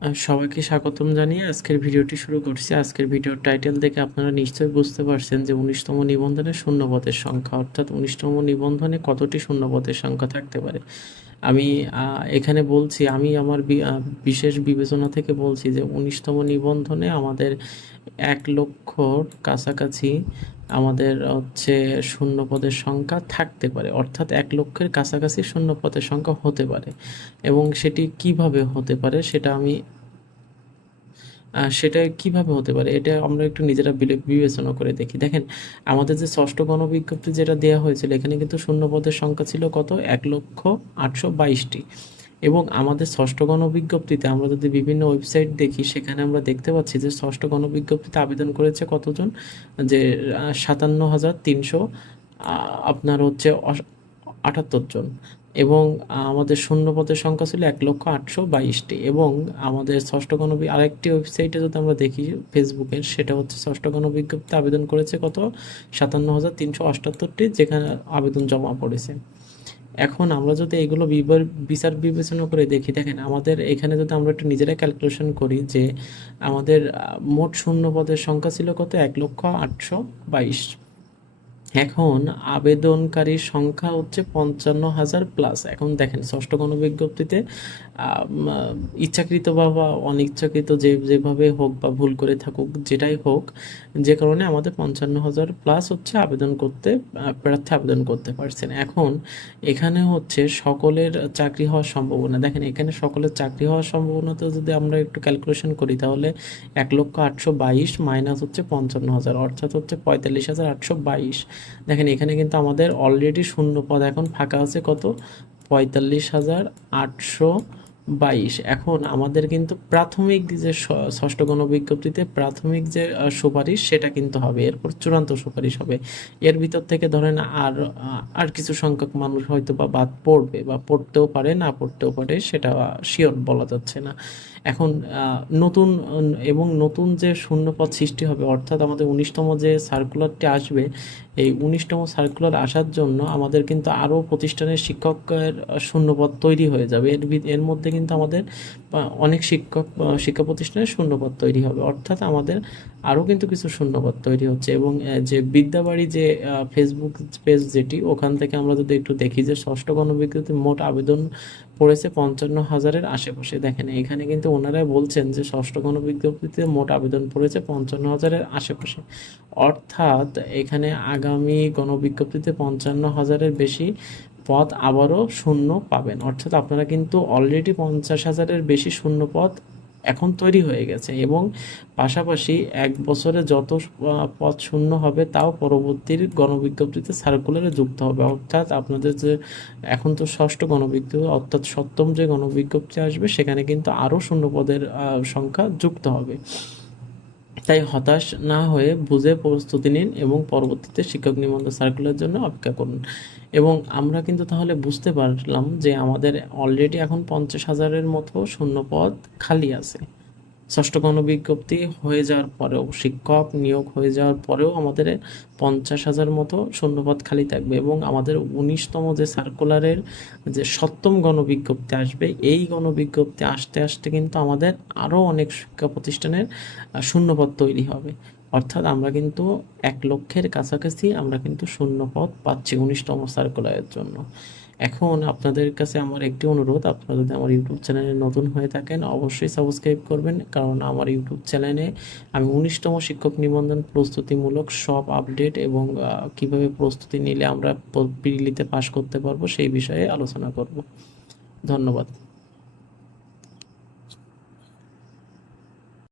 সবাইকে স্বাগতম জানিয়ে আজকের ভিডিওটি শুরু করছি। আজকের ভিডিওর টাইটেল দেখে আপনারা নিশ্চয়ই বুঝতে পারছেন যে ১৯তম নিবন্ধনে শূন্যপদের সংখ্যা, অর্থাৎ ১৯তম নিবন্ধনে কতটি শূন্যপদের সংখ্যা থাকতে পারে। আমি এখানে বলছি, আমি আমার বিশেষ বিবেচনা থেকে বলছি যে ১৯তম নিবন্ধনে আমাদের ১,০০,০০০ কাছাকাছি আমাদের হচ্ছে শূন্যপদের সংখ্যা থাকতে পারে, অর্থাৎ ১,০০,০০০-এর কাছাকাছি শূন্যপদের সংখ্যা হতে পারে। এবং সেটি কিভাবে হতে পারে সেটা কিভাবে হতে পারে এটা আমরা একটু নিজেরা বিবেচনা করে দেখি। দেখেন, আমাদের যে ষষ্ঠ গণবিজ্ঞপ্তি যেটা দেওয়া হয়েছিল, এখানে কিন্তু শূন্যপদের সংখ্যা ছিল কত? ১,৮২২টি। এবং আমাদের ষষ্ঠ গণবিজ্ঞপ্তিতে আমরা যদি বিভিন্ন ওয়েবসাইট দেখি, সেখানে আমরা দেখতে পাচ্ছি যে ষষ্ঠ গণবিজ্ঞপ্তিতে আবেদন করেছে কতজন? যে ৫৭,৩০০ আপনার হচ্ছে ৭৮ জন। এবং আমাদের শূন্যপদের সংখ্যা ছিল ১,৮২২টি। এবং আমাদের ষষ্ঠ আরেকটি ওয়েবসাইটে যদি আমরা দেখি ফেসবুকের, সেটা হচ্ছে ষষ্ঠ গণবিজ্ঞপ্তিতে আবেদন করেছে কত? ৫৭,৩৭৮টি, যেখানে আবেদন জমা পড়েছে। এখন আমরা যদি এগুলো বিচার বিবেচনা করে দেখি, দেখেন আমাদের এখানে যদি আমরা একটু নিজেরাই ক্যালকুলেশন করি যে আমাদের মোট শূন্যপদের সংখ্যা ছিল কত? ১,৮২২। এখন আবেদনকারীর সংখ্যা হচ্ছে ৫৫,০০০+। এখন দেখেন, ষষ্ঠ গণবিজ্ঞপ্তিতে ইচ্ছাকৃত বা অনিচ্ছাকৃত যেভাবে হোক বা ভুল করে থাকুক, যেটাই হোক, যে কারণে আমাদের ৫৫,০০০+ হচ্ছে প্রার্থী আবেদন করতে পারছেন। এখন এখানে হচ্ছে সকলের চাকরি হওয়ার সম্ভাবনা, দেখেন এখানে সকলের চাকরি হওয়ার সম্ভাবনাটা যদি আমরা একটু ক্যালকুলেশন করি, তাহলে ১,৮২২ মাইনাস হচ্ছে ৫৫,০০০, অর্থাৎ হচ্ছে ৪৫,৮২২। দেখেন এখানে কিন্তু আমাদের অলরেডি শূন্য পদ এখন ফাঁকা আছে কত? ৪৫,৮২২। এখন আমাদের কিন্তু প্রাথমিক যে ষষ্ঠ গণবিজ্ঞপ্তিতে প্রাথমিক যে সুপারিশ, সেটা কিন্তু হবে, এরপর চূড়ান্ত সুপারিশ হবে। এর ভিতর থেকে ধরেন আর কিছু সংখ্যক মানুষ হয়তো বা বাদ পড়বে, বা পড়তেও পারে, না পড়তেও পারে, সেটা শিওর বলা যাচ্ছে না। এখন নতুন যে শূন্যপদ সৃষ্টি হবে, অর্থাৎ আমাদের ১৯তম যে সার্কুলারটি আসবে, এই ১৯তম সার্কুলার আসার জন্য আমাদের কিন্তু আরও প্রতিষ্ঠানের শিক্ষকের শূন্যপদ তৈরি হয়ে যাবে। এর মধ্যে কিন্তু আমাদের অনেক শিক্ষা প্রতিষ্ঠানের শূন্যপদ তৈরি হবে, অর্থাৎ আমাদের আরও কিন্তু কিছু শূন্যপদ তৈরি হচ্ছে। এবং যে বিদ্যাবাড়ি যে ফেসবুক পেজ যেটি, ওখান থেকে আমরা যদি একটু দেখি যে ষষ্ঠ গণবিজ্ঞপ্তির মোট আবেদন পড়েছে ৫৫,০০০-এর আশেপাশে। দেখেন এখানে কিন্তু ওনারাই বলছেন যে ষষ্ঠ গণবিজ্ঞপ্তিতে মোট আবেদন পড়েছে ৫৫,০০০-এর আশেপাশে, অর্থাৎ এখানে আগামী গণবিজ্ঞপ্তিতে ৫৫,০০০-এর বেশি পদ আবারও শূন্য পাবেন। অর্থাৎ আপনারা কিন্তু অলরেডি ৫০,০০০-এর বেশি শূন্য পদ এখন তৈরি হয়ে গেছে। এবং পাশাপাশি ১ বছরে যত পদ শূন্য হবে, তাও পরবর্তীর গণবিজ্ঞপ্তিতে সার্কুলারে যুক্ত হবে। অর্থাৎ আপনাদের যে এখন তো ষষ্ঠ গণবিজ্ঞপ্তি, অর্থাৎ সপ্তম যে গণবিজ্ঞপ্তি আসবে, সেখানে কিন্তু আরও শূন্য পদের সংখ্যা যুক্ত হবে। তাই হতাশ না হয়ে বুঝে প্রস্তুতি নিন এবং পরবর্তীতে শিক্ষক নিবন্ধন সার্কুলারের জন্য অপেক্ষা করুন। এবং আমরা কিন্তু তাহলে বুঝতে পারলাম যে আমাদের অলরেডি এখন ৫০,০০০-এর মতো শূন্য পদ খালি আছে। ষষ্ঠ গণবিজ্ঞপ্তি হয়ে যাওয়ার পরেও, শিক্ষক নিয়োগ হয়ে যাওয়ার পরেও আমাদের ৫০,০০০ মতো শূন্যপদ খালি থাকবে। এবং আমাদের ১৯তম যে সার্কুলারের যে সপ্তম গণবিজ্ঞপ্তি আসবে, এই গণবিজ্ঞপ্তি আসতে আসতে কিন্তু আমাদের আরও অনেক শিক্ষা প্রতিষ্ঠানের শূন্যপদ তৈরি হবে। অর্থাৎ আমরা কিন্তু ১,০০,০০০-এর কাছাকাছি আমরা কিন্তু শূন্যপদ পাচ্ছি ১৯তম সার্কুলারের জন্য। এখন আপনাদের কাছে আমার একটি অনুরোধ, আপনারা যদি আমার ইউটিউব চ্যানেলে নতুন হয়ে থাকেন, অবশ্যই সাবস্ক্রাইব করবেন, কারণ আমার ইউটিউব চ্যানেলে আমি ১৯তম শিক্ষক নিবন্ধন প্রস্তুতিমূলক সব আপডেট এবং কিভাবে প্রস্তুতি নিলে আমরা প্রিলিতে পাশ করতে পারবো, সেই বিষয়ে আলোচনা করব। ধন্যবাদ।